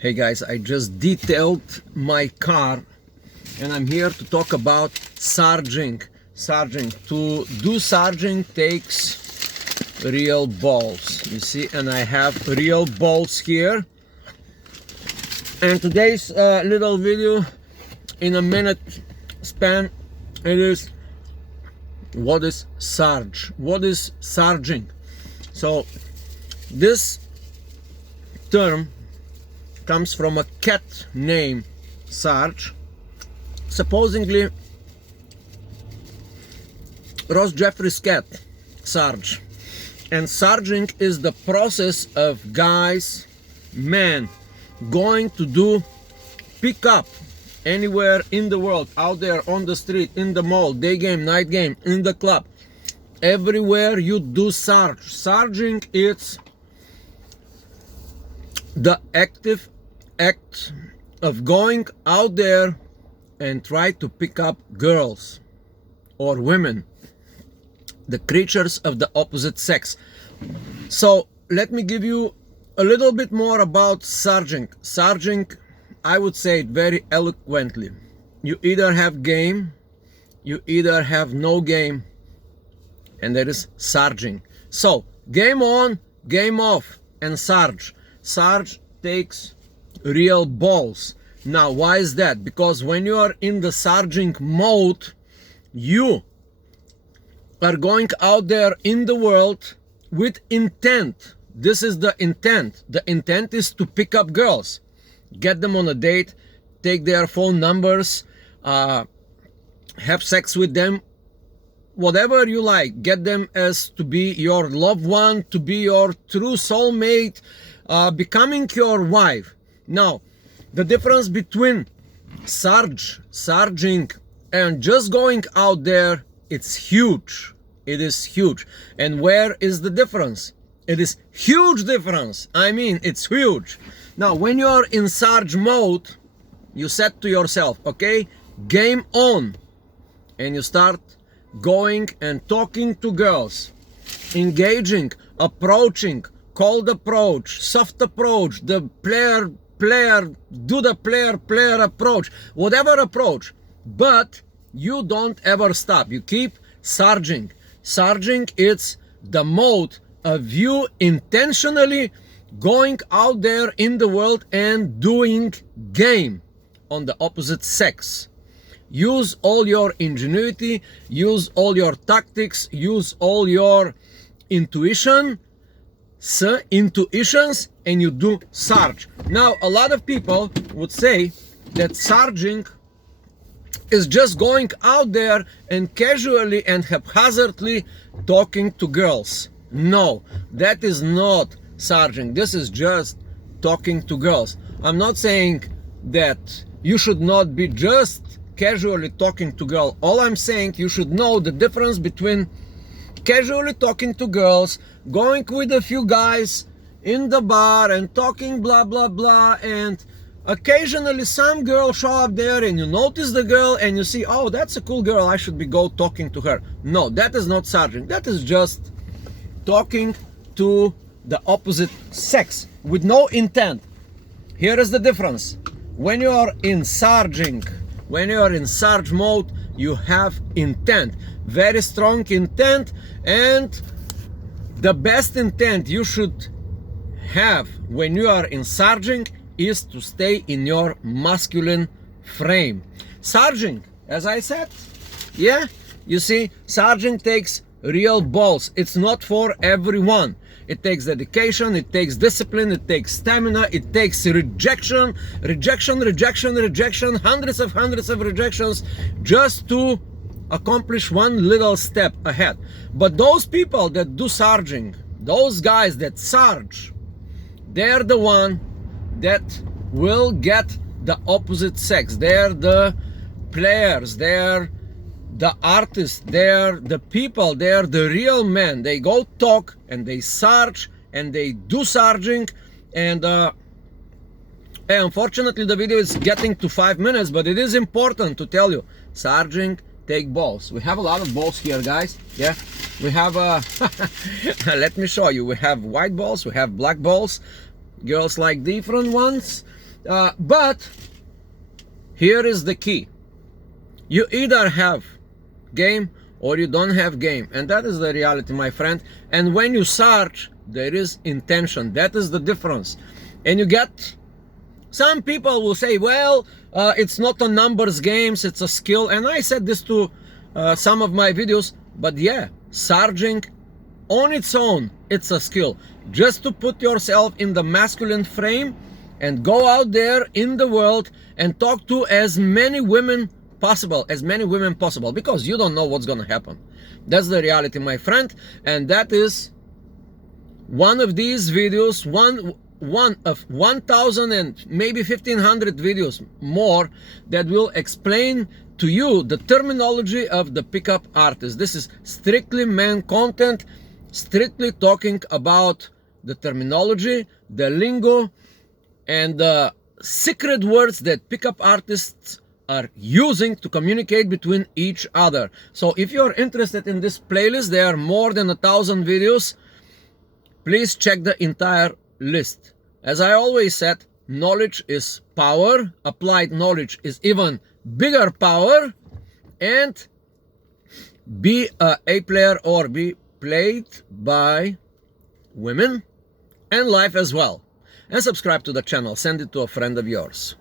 Hey guys, I just detailed my car and I'm here to talk about sarging. To do sarging takes real balls, you see, and I have real balls here. And today's little video, in a minute span, it is what is Sarge? What is sarging? So this term comes from a cat named Sarge. Supposedly Ross Jeffrey's cat, Sarge. And sarging is the process of guys, men, going to do pick up anywhere in the world, out there on the street, in the mall, day game, night game, in the club, everywhere you do sarge. Sarging is the active act of going out there and try to pick up girls or women, the creatures of the opposite sex. So let me give you a little bit more about sarging. Sarging, I would say it very eloquently. You either have game, you either have no game, and there is sarging. So game on, game off, and sarge. Sarge takes real balls. Now why is that? Because when you are in the sarging mode, you are going out there in the world with intent. This is the intent. The intent is to pick up girls, get them on a date, take their phone numbers, have sex with them, whatever you like. Get them as to be your loved one, to be your true soulmate, becoming your wife. Now, the difference between sarging and just going out there, it's huge. It is huge. And where is the difference? It is huge difference. I mean, it's huge. Now, when you're in sarge mode, you said to yourself, okay, game on. And you start going and talking to girls, engaging, approaching, cold approach, soft approach, the player, do the player approach, whatever approach, but you don't ever stop. You keep sarging. Sarging is the mode of you intentionally going out there in the world and doing game on the opposite sex. Use all your ingenuity, use all your tactics, use all your intuitions, and you do sarge. Now, a lot of people would say that sarging is just going out there and casually and haphazardly talking to girls. No, that is not sarging. This is just talking to girls. I'm not saying that you should not be just casually talking to girls. All I'm saying, you should know the difference between casually talking to girls, going with a few guys in the bar and talking blah blah blah, and occasionally some girl show up there and you notice the girl and you see, oh, that's a cool girl, I should be go talking to her. No, that is not sarging. That is just talking to the opposite sex with no intent. Here is the difference. When you are in sarging, when you are in sarge mode, you have intent, very strong intent, and the best intent you should have when you are in sarging is to stay in your masculine frame. Sarging, as I said, yeah, you see, sarging takes real balls. It's not for everyone. It takes dedication, it takes discipline, it takes stamina, it takes rejection, hundreds of rejections just to accomplish one little step ahead. But those people that do sarging, those guys that sarge, they're the one that will get the opposite sex. They're the players, they're the artists, they're the people, they're the real men. They go talk and they sarge and they do sarging. And unfortunately the video is getting to 5 minutes, but it is important to tell you, sarging take balls. We have a lot of balls here, guys. Yeah, we have let me show you. We have white balls, we have black balls. Girls like different ones. But here is the key. You either have game or you don't have game, and that is the reality, my friend. And when you search, there is intention. That is the difference. And you get, some people will say, well, it's not a numbers games, it's a skill. And I said this to some of my videos, but yeah, Sarging on its own, it's a skill. Just to put yourself in the masculine frame and go out there in the world and talk to as many women possible, because you don't know what's gonna happen. That's the reality, my friend. And that is one of these videos, one of 1,000 and maybe 1,500 videos more that will explain to you the terminology of the pickup artist. This is strictly man content, strictly talking about the terminology, the lingo, and the secret words that pickup artists are using to communicate between each other. So if you're interested in this playlist, there are more than 1,000 videos. Please check the entire list. As I always said, knowledge is power. Applied knowledge is even bigger power. And be a player or be played by women and life as well. And subscribe to the channel. Send it to a friend of yours.